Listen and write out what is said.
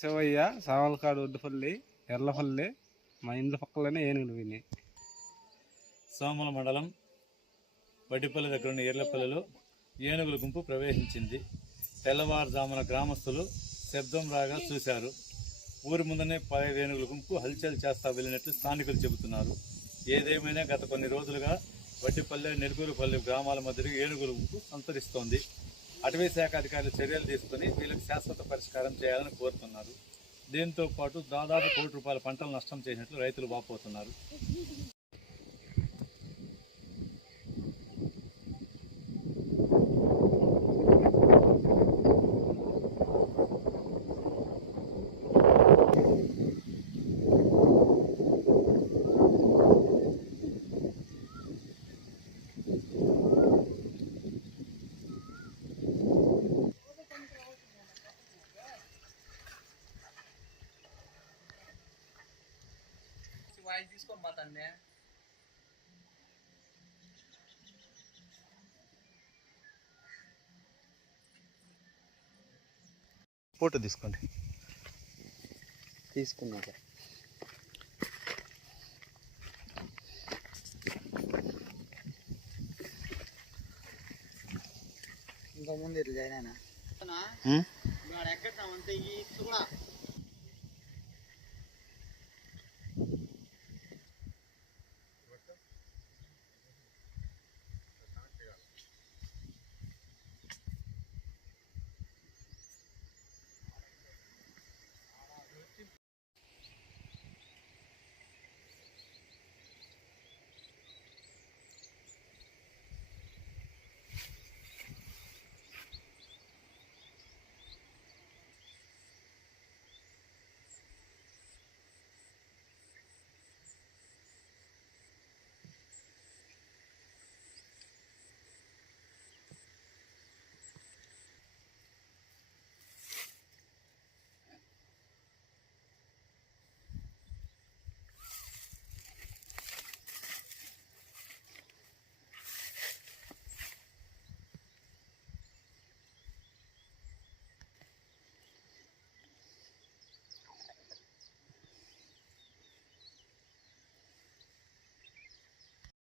శివయ్య సావల్కాడు ఒడ్డుపల్లి ఎర్లపల్లి మా ఇండ్ల పక్కలోనే ఏనుగులు విని సోమల మండలం వడ్డిపల్లి దగ్గర ఉన్న ఎర్లపల్లిలో ఏనుగుల గుంపు ప్రవేశించింది తెల్లవారుజామున గ్రామస్తులు శబ్దం రాగా చూశారు ఊరి ముందనే పదహైదు ఏనుగుల గుంపు హల్చల్ చేస్తా వెళ్ళినట్లు స్థానికులు చెబుతున్నారు ఏదేమైనా గత కొన్ని రోజులుగా వడ్డిపల్లె నెల్గూరుపల్లి గ్రామాల మధ్య ఏనుగుల గుంపు సంతరిస్తోంది అటవీ శాఖ అధికారులు చర్యలు తీసుకుని వీళ్ళకి శాశ్వత పరిష్కారం చేయాలని కోరుతున్నారు దీంతో పాటు దాదాపు కోటి రూపాయల పంటలు నష్టం చేసినట్లు రైతులు వాపోతున్నారు కాయలు తీసుకొని పోతాండి ఫోటో తీసుకోండి తీసుకున్నా సార్ ఇంకా ముందు ఇట్లా జాయిన్ అయినా ఎక్కడ